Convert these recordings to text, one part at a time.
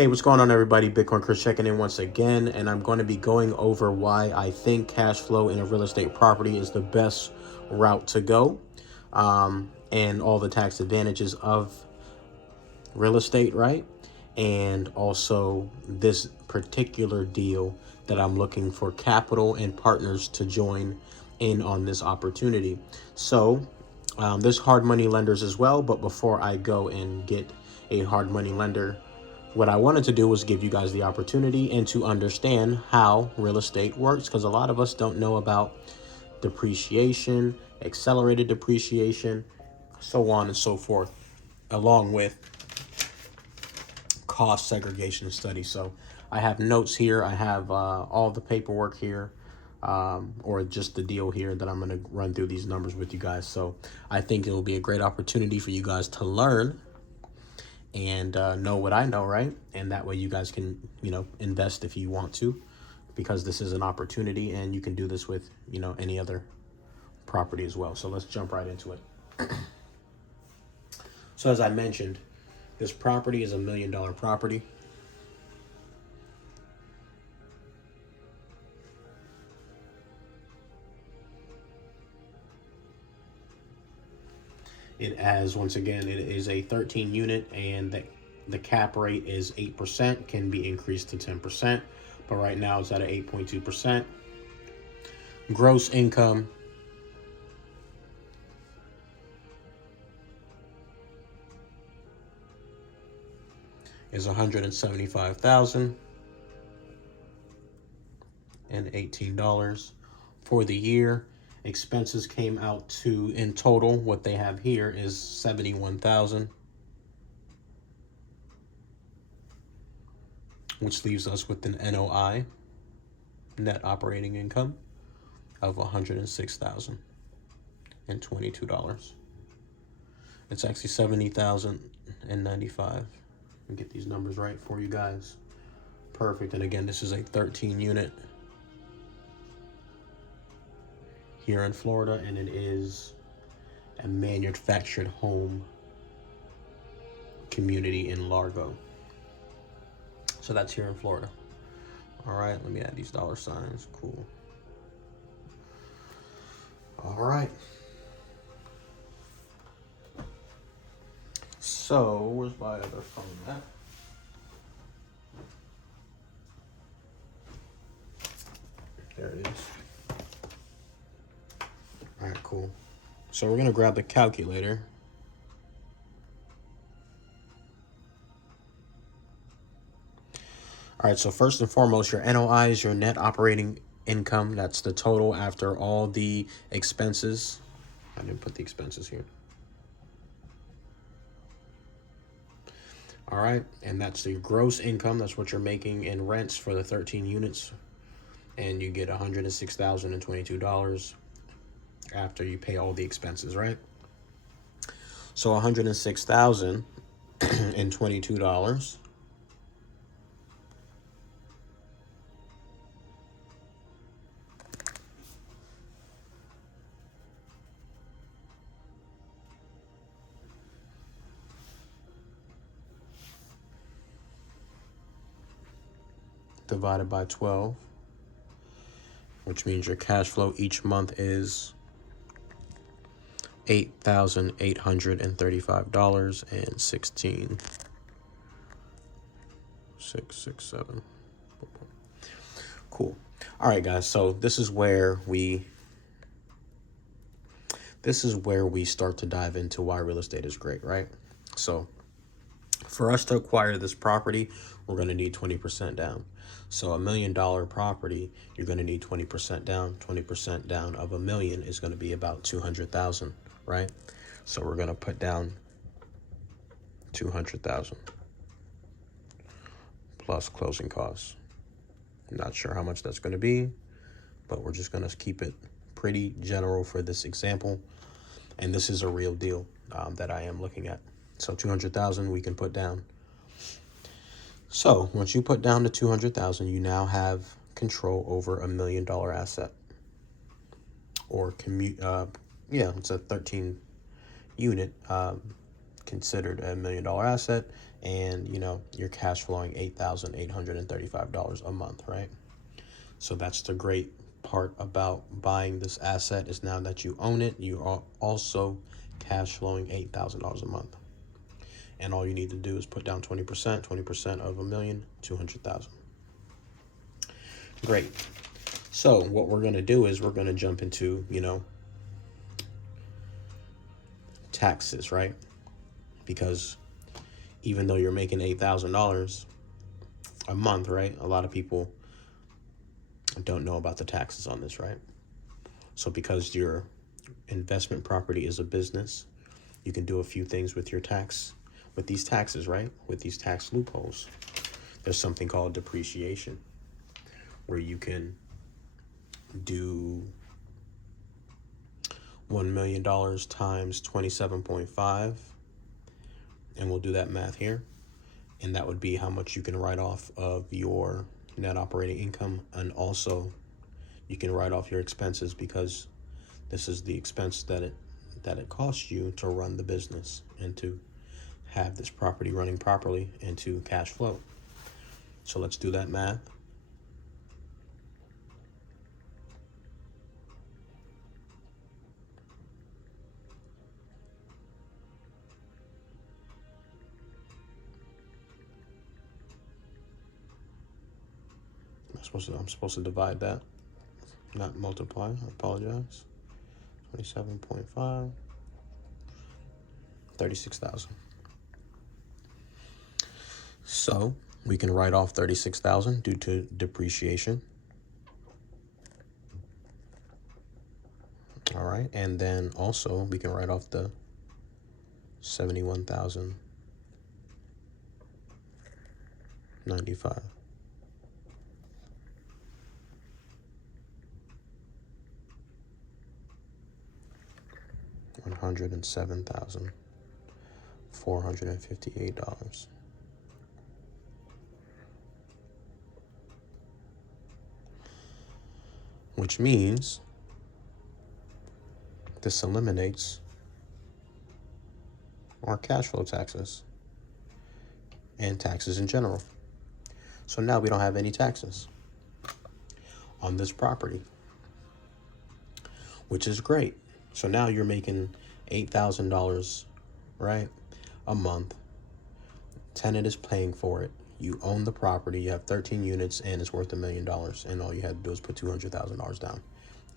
Hey, what's going on, everybody? Bitcoin Chris checking in once again, and I'm going to be going over why I think cash flow in a real estate property is the best route to go, and all the tax advantages of real estate, right? And also this particular deal that I'm looking for capital and partners to join in on this opportunity. So there's hard money lenders as well, but before I go and get a hard money lender, what I wanted to do was give you guys the opportunity and to understand how real estate works, because a lot of us don't know about depreciation, accelerated depreciation, so on and so forth, along with cost segregation study. So I have notes here. I have all the paperwork here, or just the deal here that I'm going to run through these numbers with you guys. So I think it will be a great opportunity for you guys to learn and know what I know, right? And that way you guys can, invest if you want to, because this is an opportunity and you can do this with, any other property as well. So let's jump right into it. So as I mentioned, this property is $1 million property. It has, once again, it is a 13 unit, and the cap rate is 8%, can be increased to 10%, but right now it's at an 8.2%. Gross income is $175,018 for the year. Expenses came out to, in total, what they have here is $71,000, which leaves us with an NOI, net operating income, of $106,022. It's actually $70,095. Get these numbers right for you guys. Perfect. And again, this is a 13 unit here in Florida, and it is a manufactured home community in Largo. So that's here in Florida. All right, let me add these dollar signs. Cool. All right. So where's my other phone at? There it is. All right, cool. So we're gonna grab the calculator. All right, so first and foremost, your NOI is your net operating income. That's the total after all the expenses. I didn't put the expenses here. All right, and that's the gross income. That's what you're making in rents for the 13 units. And you get $106,022 after you pay all the expenses, right? So $106,022 divided by 12, which means your cash flow each month is $8,835.16. 667. Cool. All right, guys. So this is where we start to dive into why real estate is great, right? So for us to acquire this property, we're going to need 20% down. So $1 million property, you're going to need 20% down. 20% down of $1 million is going to be about 200,000, right? So we're going to put down 200,000 plus closing costs. I'm not sure how much that's going to be, but we're just going to keep it pretty general for this example. And this is a real deal that I am looking at. So 200,000 we can put down. So once you put down the 200,000, you now have control over $1 million asset, or it's a 13 unit, considered $1 million asset, and you know you're cash flowing $8,835 a month, right? So that's the great part about buying this asset, is now that you own it, you are also cash flowing $8,000 a month. And all you need to do is put down 20%, 20% of 1,200,000. Great. So what we're going to do is we're going to jump into, you know, taxes, right? Because even though you're making $8,000 a month, right? A lot of people don't know about the taxes on this, right? So because your investment property is a business, you can do a few things with your tax, with these taxes, right? With these tax loopholes. There's something called depreciation, where you can do $1 million times 27.5, and we'll do that math here. And that would be how much you can write off of your net operating income. And also you can write off your expenses, because this is the expense that it costs you to run the business and to have this property running properly and to cash flow. So let's do that math. I'm supposed to divide that, not multiply. I apologize. 27.5, 36,000. So we can write off 36,000 due to depreciation. All right, and then also we can write off the 71,095. $107,458. Which means this eliminates our cash flow taxes and taxes in general. So now we don't have any taxes on this property, which is great. So now you're making $8,000, right, a month. Tenant is paying for it. You own the property. You have 13 units, and it's worth $1 million. And all you had to do is put $200,000 down.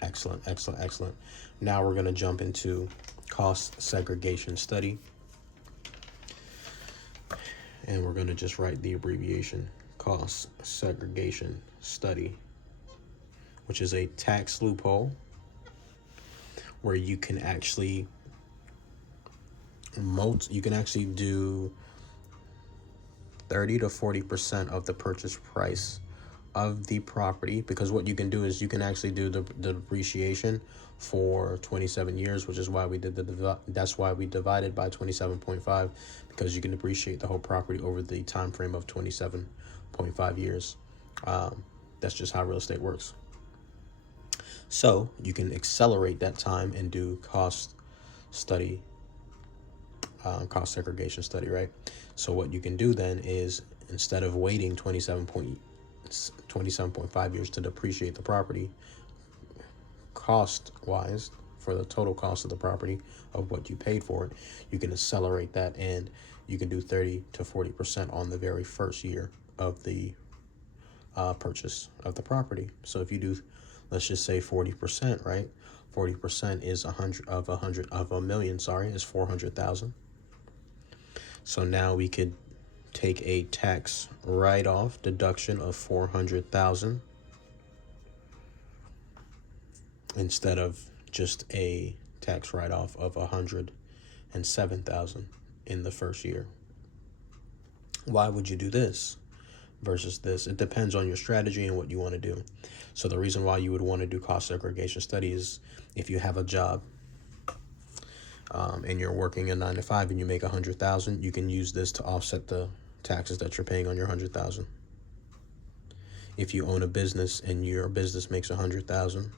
Excellent, excellent, excellent. Now we're going to jump into cost segregation study. And we're going to just write the abbreviation cost segregation study, which is a tax loophole where you can actually do 30 to 40% of the purchase price of the property, because what you can do is you can actually do the depreciation for 27 years, which is why we did that's why we divided by 27.5, because you can depreciate the whole property over the time frame of 27.5 years. That's just how real estate works. So you can accelerate that time and do cost segregation study, right? So what you can do then is, instead of waiting 27.5 years to depreciate the property cost wise for the total cost of the property of what you paid for it, you can accelerate that, and you can do 30 to 40% on the very first year of the purchase of the property. So if you do, let's just say 40%, right? 40% is 100 of 100 of a million, is 400,000. So now we could take a tax write-off deduction of 400,000 instead of just a tax write-off of 107,000 in the first year. Why would you do this versus this? It depends on your strategy and what you want to do. So the reason why you would want to do cost segregation study is if you have a job and you're working a 9 to 5 and you make 100,000, you can use this to offset the taxes that you're paying on your 100,000. If you own a business and your business makes 100,000,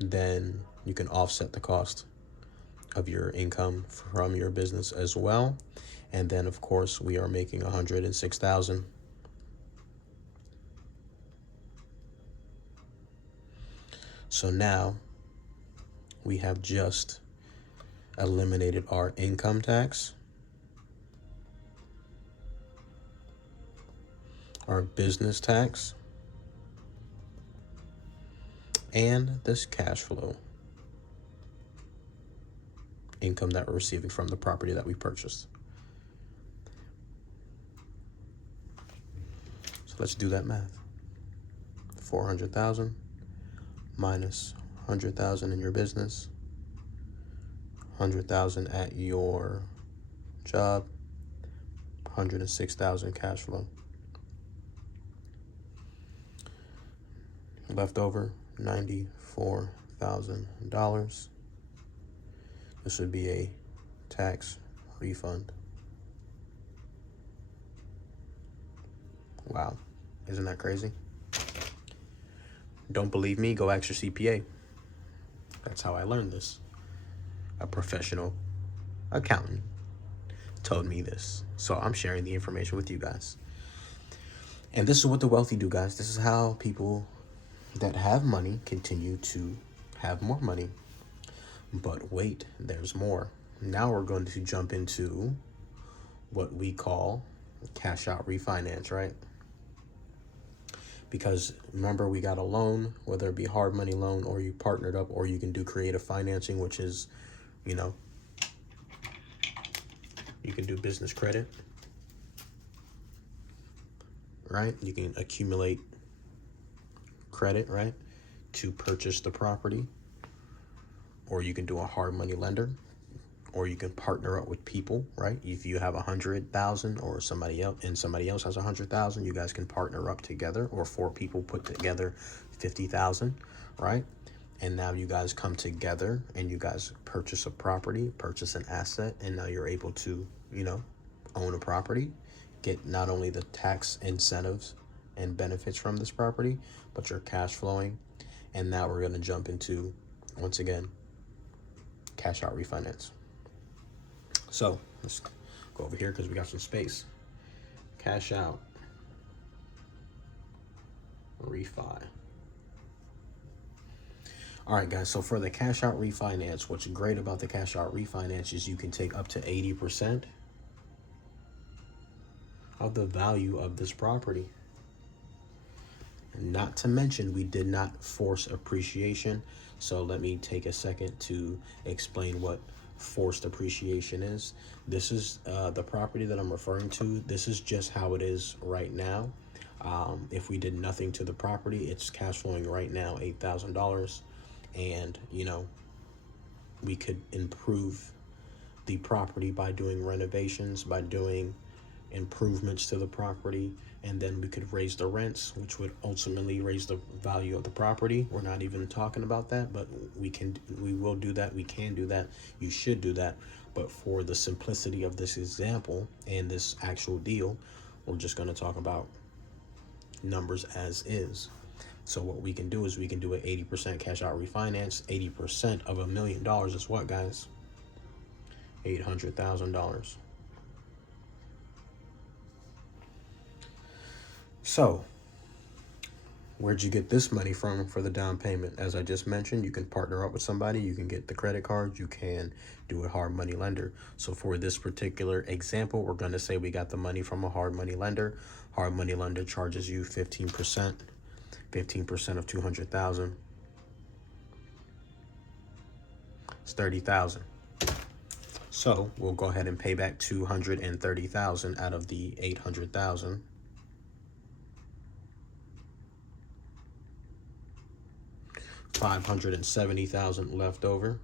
then you can offset the cost of your income from your business as well. And then of course we are making 106,000. So now we have just eliminated our income tax, our business tax, and this cash flow income that we're receiving from the property that we purchased. So let's do that math. 400,000 minus 100,000 in your business, 100,000 at your job, 106,000 cash flow. Left over $94,000. This would be a tax refund. Wow, isn't that crazy? Don't believe me? Go ask your CPA. That's how I learned this. A professional accountant told me this, so I'm sharing the information with you guys. And this is what the wealthy do, guys. This is how people that have money continue to have more money. But wait, there's more. Now we're going to jump into what we call cash out refinance, right? Because remember, we got a loan, whether it be hard money loan or you partnered up, or you can do creative financing, which is, you know, you can do business credit, right? You can accumulate credit, right, to purchase the property, or you can do a hard money lender, or you can partner up with people, right? If you have 100,000 or somebody else has 100,000, you guys can partner up together, or 4 people put together 50,000, right? And now you guys come together and you guys purchase a property, purchase an asset, and now you're able to, you know, own a property, get not only the tax incentives and benefits from this property, but you're cash flowing. And now we're going to jump into, once again, cash out refinance. So let's go over here because we got some space. Cash out refi. All right, guys, so for the cash out refinance, what's great about the cash out refinance is you can take up to 80% of the value of this property. Not to mention, we did not force appreciation. So let me take a second to explain what forced appreciation is. This is the property that I'm referring to. This is just how it is right now. If we did nothing to the property, it's cash flowing right now $8,000, and you know, we could improve the property by doing renovations, by doing improvements to the property, and then we could raise the rents, which would ultimately raise the value of the property. We're not even talking about that, but we will do that. We can do that. You should do that. But for the simplicity of this example and this actual deal, we're just going to talk about numbers as is. So what we can do is we can do an 80% cash out refinance. 80% of $1 million is what, guys? $800,000. So where'd you get this money from for the down payment? As I just mentioned, you can partner up with somebody, you can get the credit card, you can do a hard money lender. So for this particular example, we're going to say we got the money from a hard money lender. Hard money lender charges you 15%. 15% of 200,000. It's 30,000. So we'll go ahead and pay back 230,000 out of the 800,000. $570,000 left over.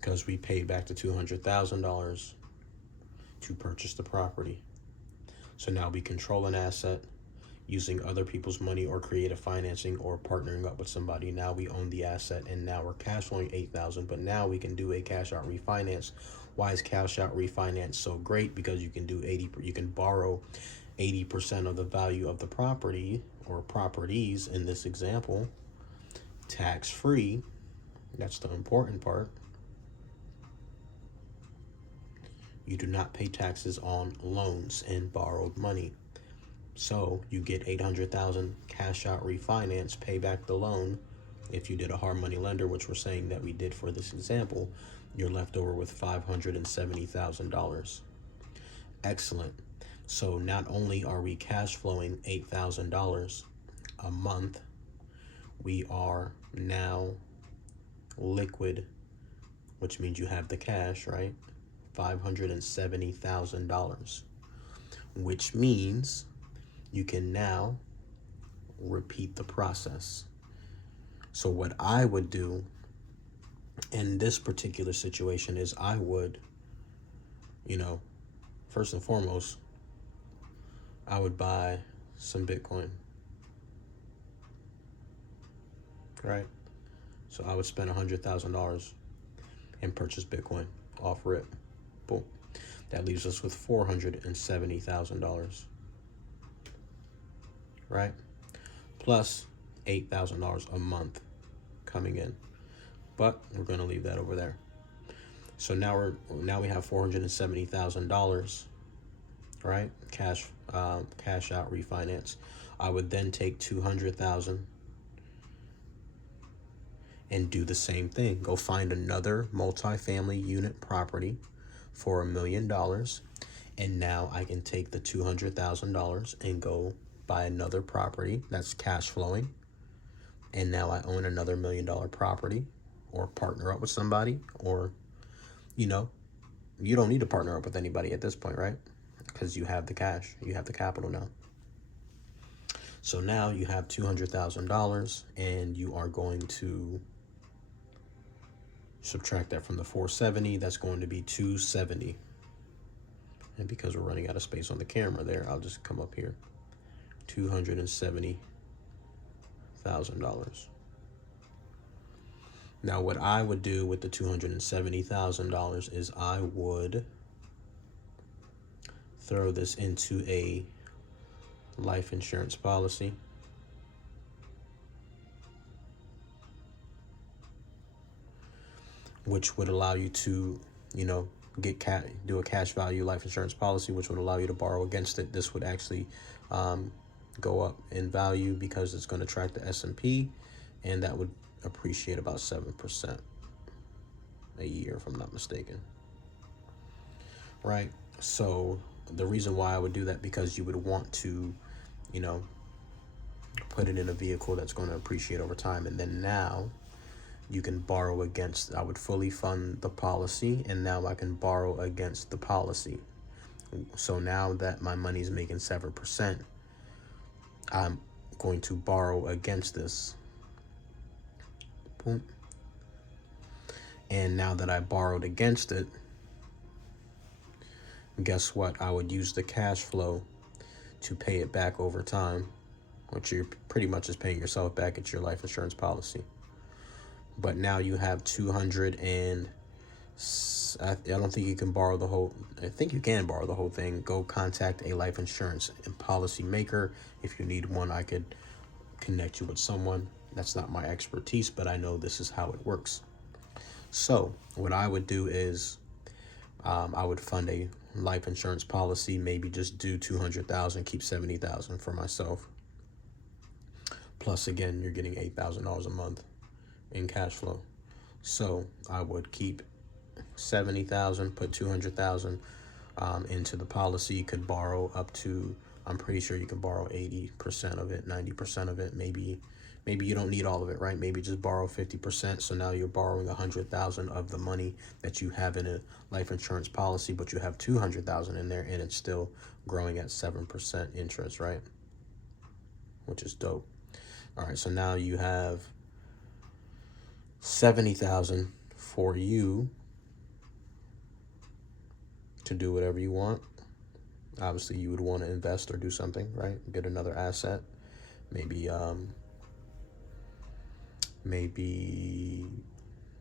Because we paid back the $200,000 to purchase the property. So now we control an asset using other people's money or creative financing or partnering up with somebody. Now we own the asset, and now we're cash flowing 8,000, but now we can do a cash out refinance. Why is cash out refinance so great? Because you can do you can borrow 80% of the value of the property or properties in this example, tax-free. That's the important part. You do not pay taxes on loans and borrowed money. So you get 800,000 cash out refinance, pay back the loan. If you did a hard money lender, which we're saying that we did for this example, you're left over with $570,000. Excellent. So not only are we cash flowing $8,000 a month, we are now liquid, which means you have the cash, right? $570,000, which means you can now repeat the process. So what I would do in this particular situation is I would, first and foremost, I would buy some Bitcoin, right? So I would spend $100,000 and purchase Bitcoin off rip. Boom. That leaves us with $470,000, right? Plus $8,000 a month coming in. But we're going to leave that over there. So now we have $470,000, right? Cash out refinance. I would then take $200,000 and do the same thing. Go find another multifamily unit property for $1 million, and now I can take the $200,000 and go buy another property that's cash flowing, and now I own another $1 million property, or partner up with somebody, or you don't need to partner up with anybody at this point, right? Because you have the cash, you have the capital now. So now you have $200,000, and you are going to subtract that from the 470. That's going to be 270. And because we're running out of space on the camera there, I'll just come up here. $270,000. Now, what I would do with the $270,000 is I would throw this into a life insurance policy. Which would allow you to, do a cash value life insurance policy, which would allow you to borrow against it. This would actually go up in value because it's going to track the S&P, and that would appreciate about 7% a year, if I'm not mistaken. Right? So the reason why I would do that, because you would want to, put it in a vehicle that's going to appreciate over time, and then now you can borrow against. I would fully fund the policy, and now I can borrow against the policy. So now that my money is making 7%, I'm going to borrow against this. Boom. And now that I borrowed against it, guess what? I would use the cash flow to pay it back over time, which you're pretty much just paying yourself back at your life insurance policy. But now you have 200 and I don't think you can borrow the whole. I think you can borrow the whole thing. Go contact a life insurance and policy maker. If you need one, I could connect you with someone. That's not my expertise, but I know this is how it works. So what I would do is I would fund a life insurance policy, maybe just do 200,000, keep 70,000 for myself. Plus, again, you're getting $8,000 a month in cash flow. So I would keep 70,000, put 200,000 into the policy. You could borrow up to, I'm pretty sure you can borrow 80% of it, 90% of it. Maybe you don't need all of it, right? Maybe just borrow 50%. So now you're borrowing 100,000 of the money that you have in a life insurance policy, but you have 200,000 in there, and it's still growing at 7% interest, right? Which is dope. All right, so now you have 70,000 for you to do whatever you want. Obviously, you would want to invest or do something, right? Get another asset, maybe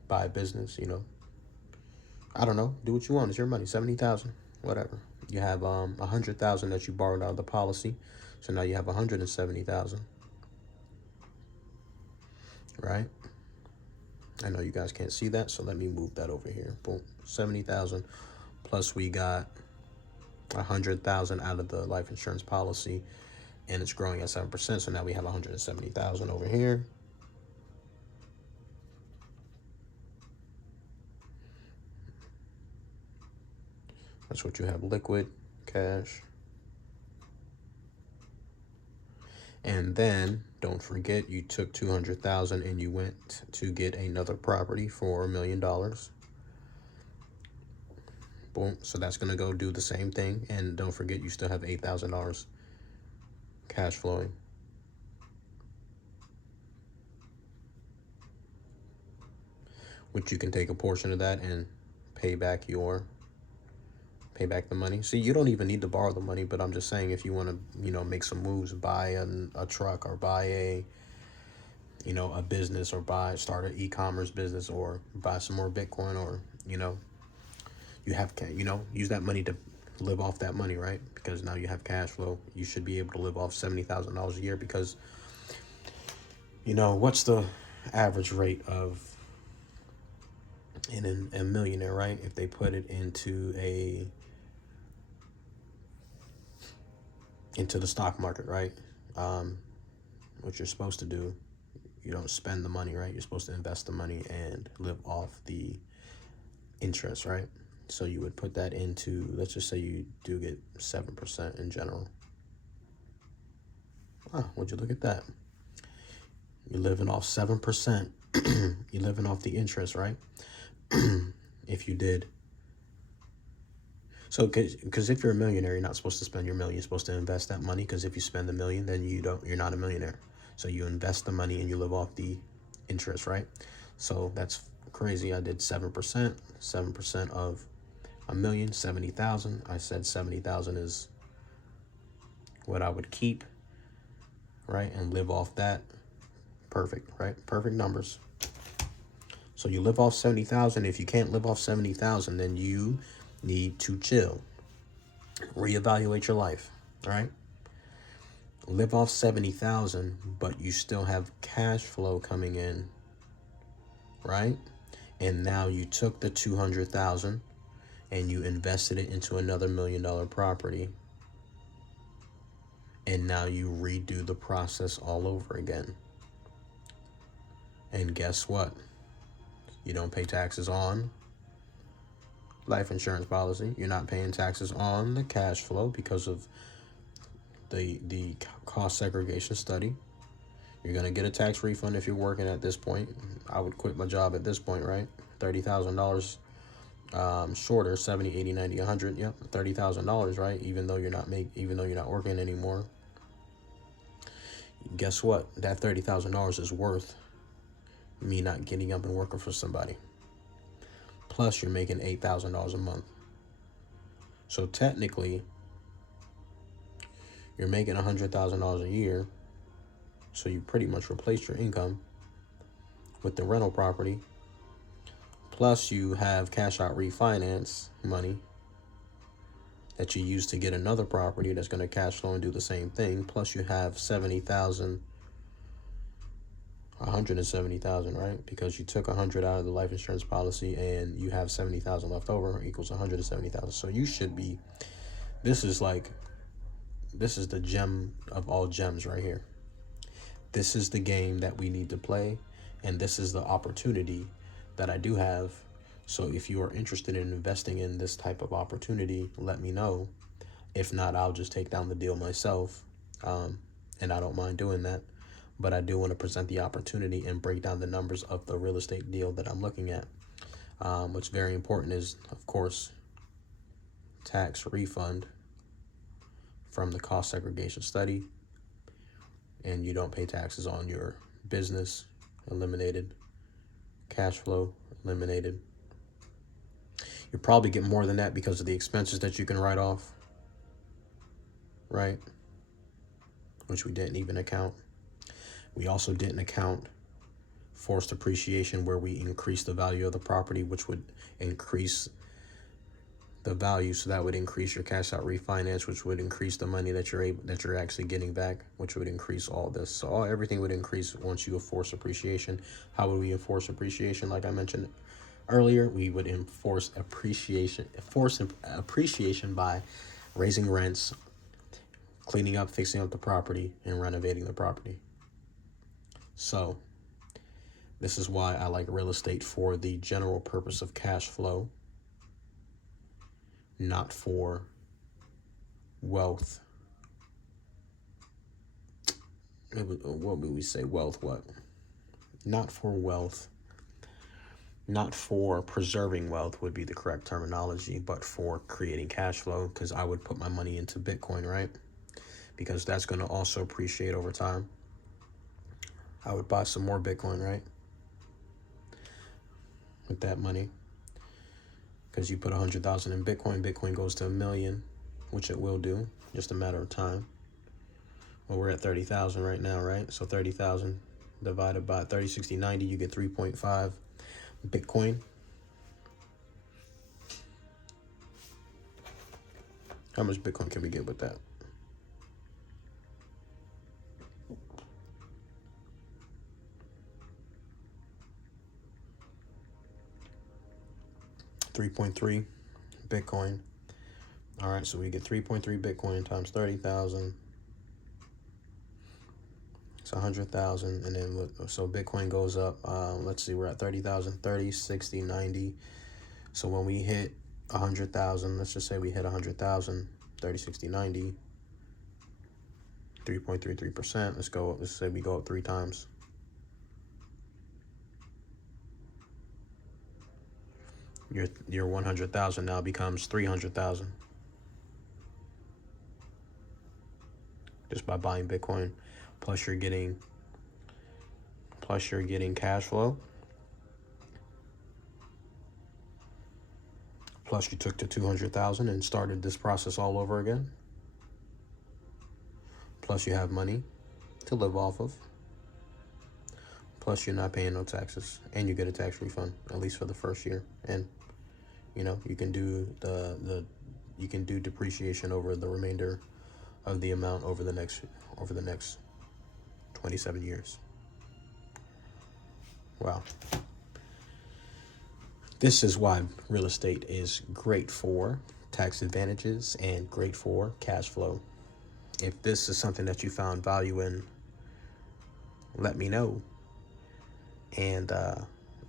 buy a business, I don't know. Do what you want. It's your money. 70,000, whatever. You have 100,000 that you borrowed out of the policy, so now you have 170,000. right? I know you guys can't see that, so let me move that over here. Boom, 70,000 plus we got 100,000 out of the life insurance policy, and it's growing at 7%. So now we have 170,000 over here. That's what you have liquid cash. And then don't forget you took 200,000 and you went to get another property for $1 million. Boom. So that's going to go do the same thing. And don't forget you still have $8,000 cash flowing. Which you can take a portion of that and pay back the money. See, you don't even need to borrow the money, but I'm just saying if you want to, make some moves, buy a truck or buy a business, or start an e-commerce business, or buy some more Bitcoin, or, you have, use that money to live off that money, right? Because now you have cash flow. You should be able to live off $70,000 a year because, what's the average rate of a millionaire, right? If they put it into the stock market, right? What you're supposed to do, you don't spend the money, right? You're supposed to invest the money and live off the interest, right? So you would put that into, let's just say you do get 7% in general. Would you look at that? You're living off 7%. You're living off the interest, right? If you did. So, because if you're a millionaire, you're not supposed to spend your million. You're supposed to invest that money, because if you spend $1 million, then you're not a millionaire. So you invest the money and you live off the interest, right? So that's crazy. I did 7%. 7% of $1 million, 70,000. I said 70,000 is what I would keep, right? And live off that. Perfect, right? Perfect numbers. So you live off 70,000. If you can't live off 70,000, then you need to chill. Reevaluate your life, right? Live off 70,000, but you still have cash flow coming in, right? And now you took the 200,000 and you invested it into another $1 million property. And now you redo the process all over again. And guess what? You don't pay taxes on life insurance policy. You're not paying taxes on the cash flow because of the cost segregation study. You're going to get a tax refund if you're working at this point. I would quit my job at this point, right? $30,000 shorter, 70, 80, 90, 100. Yep, $30,000, right? Even though you're not working anymore. Guess what? That $30,000 is worth me not getting up and working for somebody. Plus, you're making $8,000 a month. So technically, you're making $100,000 a year. So you pretty much replaced your income with the rental property. Plus, you have cash out refinance money that you use to get another property that's going to cash flow and do the same thing. Plus, you have 170,000, right? Because you took 100 out of the life insurance policy and you have 70,000 left over, equals 170,000. So you should be, this is the gem of all gems right here. This is the game that we need to play, and this is the opportunity that I do have. So if you are interested in investing in this type of opportunity, let me know. If not, I'll just take down the deal myself, and I don't mind doing that. But I do want to present the opportunity and break down the numbers of the real estate deal that I'm looking at. What's very important is, of course, tax refund from the cost segregation study. And you don't pay taxes on your business, eliminated. Cash flow, eliminated. You probably get more than that because of the expenses that you can write off, right? Which we didn't even account. We also didn't account forced appreciation, where we increase the value of the property, which would increase the value, so that would increase your cash out refinance, which would increase the money that you're actually getting back, which would increase all this. So everything would increase once you enforce appreciation. How would we enforce appreciation? Like I mentioned earlier, we would enforce appreciation by raising rents, cleaning up, fixing up the property, and renovating the property. So this is why I like real estate, for the general purpose of cash flow, not for wealth. What would we say? Wealth, what? Not for wealth. Not for preserving wealth would be the correct terminology, but for creating cash flow, because I would put my money into Bitcoin, right? Because that's going to also appreciate over time. I would buy some more Bitcoin, right? With that money. Because you put 100,000 in Bitcoin, Bitcoin goes to 1 million, which it will do, just a matter of time. Well, we're at 30,000 right now, right? So 30,000 divided by 30, 60, 90, you get 3.5 Bitcoin. How much Bitcoin can we get with that? $3.3 Bitcoin. All right, so we get 3.3 Bitcoin times 30,000. It's 100,000, and then so Bitcoin goes up. Let's see, we're at 30,000, 30, 60, 90. So when we hit 100,000, let's just say we hit 100,000, 30, 60, 90, 3.33%. Let's say we go up 3 times. Your 100,000 now becomes 300,000. Just by buying Bitcoin. Plus you're getting cash flow. Plus you took the 200,000 and started this process all over again. Plus you have money to live off of. Plus you're not paying no taxes, and you get a tax refund, at least for the first year. And you know, you can do you can do depreciation over the remainder of the amount over the next 27 years. Wow. This is why real estate is great for tax advantages and great for cash flow. If this is something that you found value in, let me know. And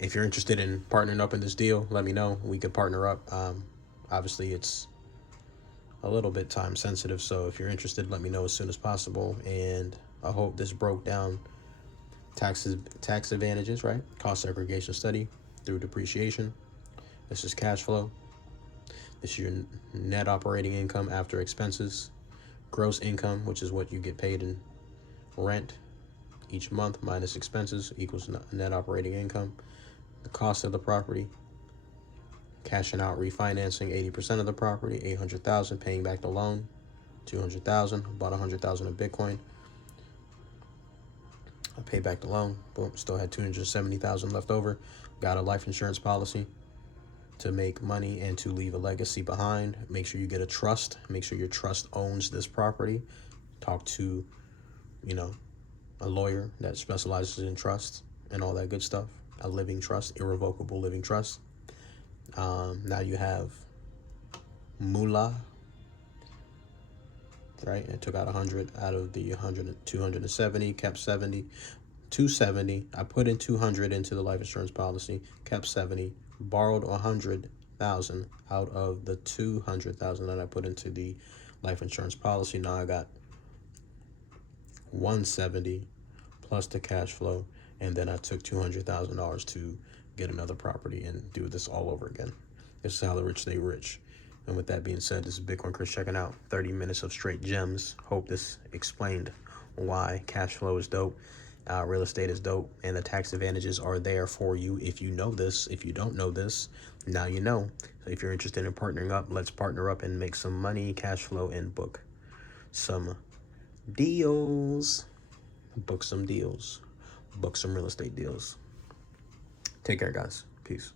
if you're interested in partnering up in this deal, let me know. We could partner up. Obviously, it's a little bit time sensitive, so if you're interested, let me know as soon as possible. And I hope this broke down tax advantages, right? Cost segregation study through depreciation. This is cash flow. This is your net operating income after expenses. Gross income, which is what you get paid in rent each month minus expenses, equals net operating income. The cost of the property, cashing out, refinancing 80% of the property, 800,000, paying back the loan, 200,000, bought 100,000 of Bitcoin. I paid back the loan, boom, still had 270,000 left over. Got a life insurance policy to make money and to leave a legacy behind. Make sure you get a trust. Make sure your trust owns this property. Talk to, a lawyer that specializes in trust and all that good stuff. A living trust, irrevocable living trust. Now you have moolah, right? It took out 100 out of the 270, kept 70, 270. I put in 200 into the life insurance policy, kept 70, borrowed 100,000 out of the 200,000 that I put into the life insurance policy. Now I got 170 plus the cash flow, and then I took $200,000 to get another property and do this all over again. This is how the rich stay rich. And with that being said, this is Bitcoin Chris checking out. 30 minutes of straight gems. Hope this explained why cash flow is dope, real estate is dope, and the tax advantages are there for you if you know this. If you don't know this, now you know. So if you're interested in partnering up, let's partner up and make some money, cash flow, and book some deals. Book some deals. Book some real estate deals. Take care, guys. Peace.